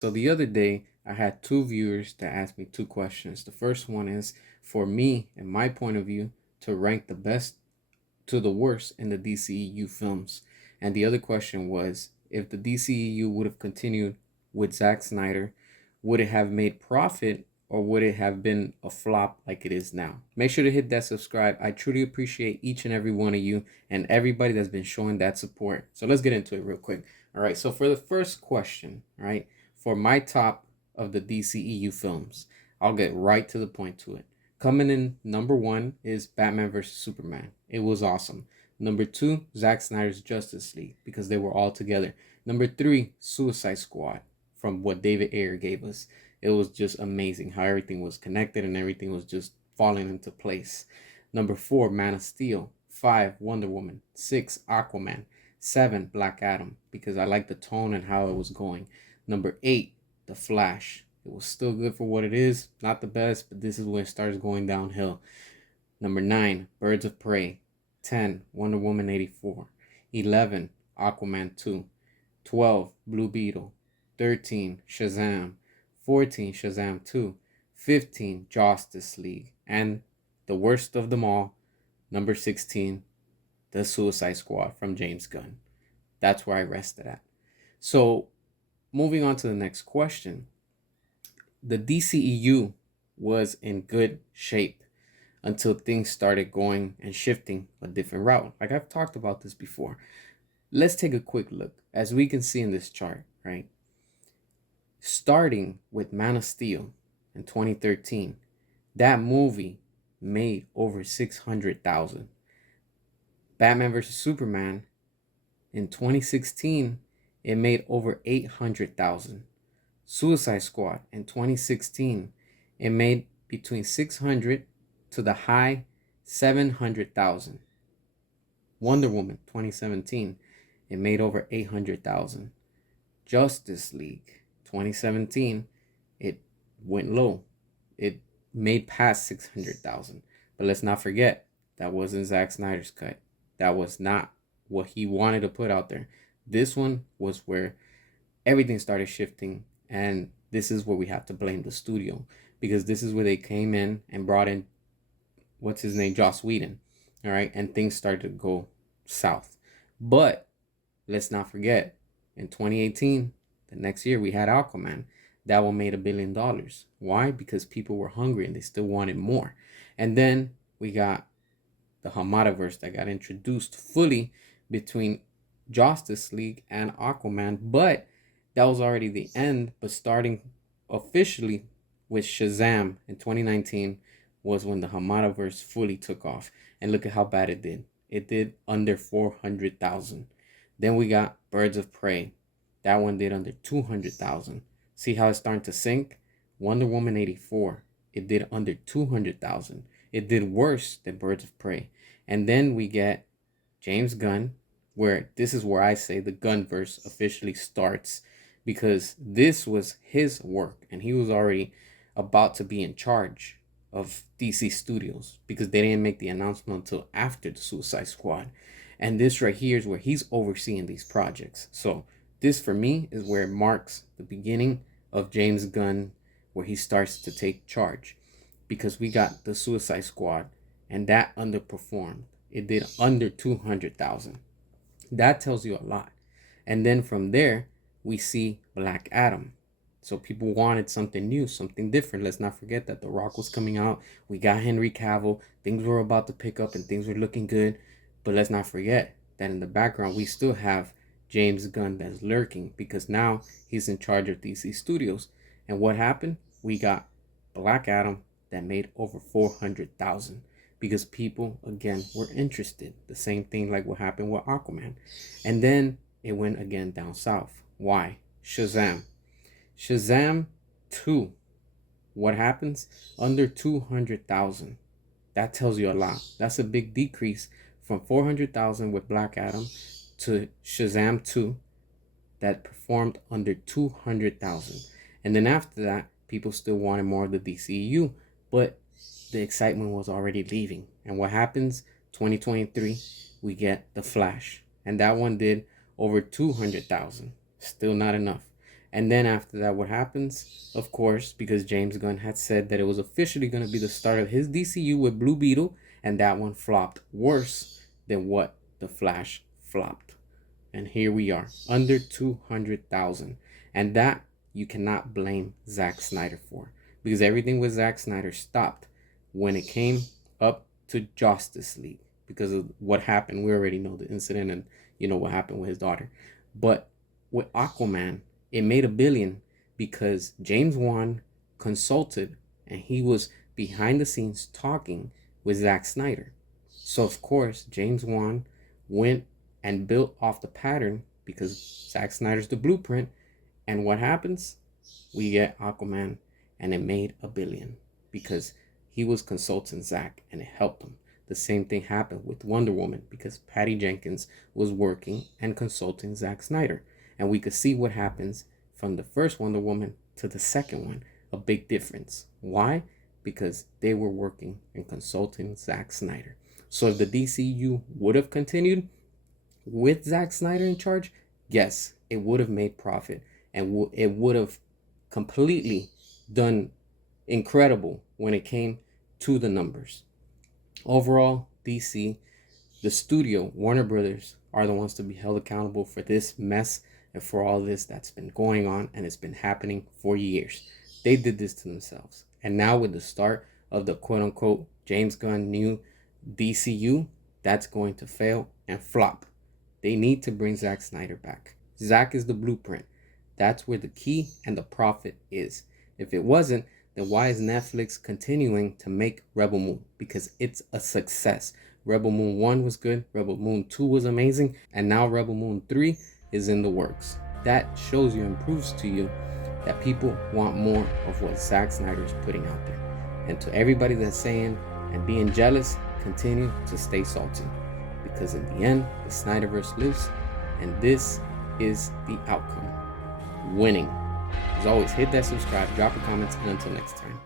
So the other day, I had two viewers that asked me two questions. The first one is for me, and my point of view, to rank the best to the worst in the DCEU films. And the other question was if the DCEU would have continued with Zack Snyder, would it have made profit or would it have been a flop like it is now? Make sure to hit that subscribe. I truly appreciate each and every one of you and everybody that's been showing that support. So let's get into it real quick. All right. So for the first question, right, for my top of the DCEU films, I'll get right to the point to it. Coming in number one is Batman vs. Superman. It was awesome. Number two, Zack Snyder's Justice League, because they were all together. Number three, Suicide Squad, from what David Ayer gave us. It was just amazing how everything was connected and everything was just falling into place. Number four, Man of Steel. Five, Wonder Woman. Six, Aquaman. Seven, Black Adam, because I like the tone and how it was going. Number eight, The Flash. It was still good for what it is. Not the best, but this is when it starts going downhill. Number 9, Birds of Prey. 10, Wonder Woman 84. 11, Aquaman 2. 12, Blue Beetle. 13, Shazam. 14, Shazam 2. 15, Justice League. And the worst of them all, number 16, The Suicide Squad from James Gunn. That's where I rested at. So, moving on to the next question. The DCEU was in good shape until things started going and shifting a different route. Like I've talked about this before. Let's take a quick look. As we can see in this chart, right? Starting with Man of Steel in 2013, that movie made over 600,000. Batman vs. Superman in 2016, it made over 800,000. Suicide Squad in 2016, it made between 600 to the high 700,000. Wonder Woman 2017, it made over 800,000. Justice League 2017, it went low. It made past 600,000. But let's not forget, that wasn't Zack Snyder's cut. That was not what he wanted to put out there. This one was where everything started shifting, and this is where we have to blame the studio, because this is where they came in and brought in, what's his name, Joss Whedon, all right, and things started to go south. But let's not forget, in 2018, the next year, we had Aquaman. That one made $1 billion. Why? Because people were hungry and they still wanted more. And then we got the Hamadaverse that got introduced fully between Justice League and Aquaman, but that was already the end. But starting officially with Shazam in 2019 was when the Hamadaverse fully took off. And look at how bad it did. It did under 400,000. Then we got Birds of Prey. That one did under 200,000. See how it's starting to sink? Wonder Woman 84. It did under 200,000. It did worse than Birds of Prey. And then we get James Gunn, where this is where I say the Gunverse officially starts, because this was his work and he was already about to be in charge of DC Studios, because they didn't make the announcement until after the Suicide Squad. And this right here is where he's overseeing these projects. So this for me is where it marks the beginning of James Gunn, where he starts to take charge, because we got the Suicide Squad and that underperformed. It did under 200,000. That tells you a lot. And then from there, we see Black Adam. So people wanted something new, something different. Let's not forget that The Rock was coming out. We got Henry Cavill. Things were about to pick up and things were looking good. But let's not forget that in the background, we still have James Gunn that's lurking, because now he's in charge of DC Studios. And what happened? We got Black Adam that made over 400,000, because people, again, were interested. The same thing like what happened with Aquaman. And then it went again down south. Why? Shazam. Shazam 2. What happens? Under 200,000. That tells you a lot. That's a big decrease from 400,000 with Black Adam to Shazam 2 that performed under 200,000. And then after that, people still wanted more of the DCEU, but the excitement was already leaving. And what happens? 2023, we get The Flash. And that one did over 200,000. Still not enough. And then after that, what happens? Of course, because James Gunn had said that it was officially going to be the start of his DCU with Blue Beetle, and that one flopped worse than what The Flash flopped. And here we are, under 200,000. And that you cannot blame Zack Snyder for, because everything with Zack Snyder stopped when it came up to Justice League because of what happened. We already know the incident and you know what happened with his daughter. But with Aquaman, it made $1 billion because James Wan consulted and he was behind the scenes talking with Zack Snyder. So of course, James Wan went and built off the pattern because Zack Snyder's the blueprint. And what happens? We get Aquaman, and it made $1 billion because he was consulting Zack and it helped him. The same thing happened with Wonder Woman because Patty Jenkins was working and consulting Zack Snyder. And we could see what happens from the first Wonder Woman to the second one. A big difference. Why? Because they were working and consulting Zack Snyder. So if the DCU would have continued with Zack Snyder in charge, yes, it would have made profit and it would have completely done incredible when it came to the numbers. Overall, DC, the studio, Warner Brothers, are the ones to be held accountable for this mess and for all this that's been going on and it's been happening for years. They did this to themselves. And now with the start of the quote-unquote James Gunn new DCU, that's going to fail and flop. They need to bring Zack Snyder back. Zack is the blueprint. That's where the key and the profit is. If it wasn't, then why is Netflix continuing to make Rebel Moon? Because it's a success. Rebel Moon 1 was good, Rebel Moon 2 was amazing, and now Rebel Moon 3 is in the works. That shows you and proves to you that people want more of what Zack Snyder is putting out there. And to everybody that's saying and being jealous, continue to stay salty. Because in the end, the Snyderverse lives, and this is the outcome. Winning. As always, hit that subscribe, drop your comments, and until next time.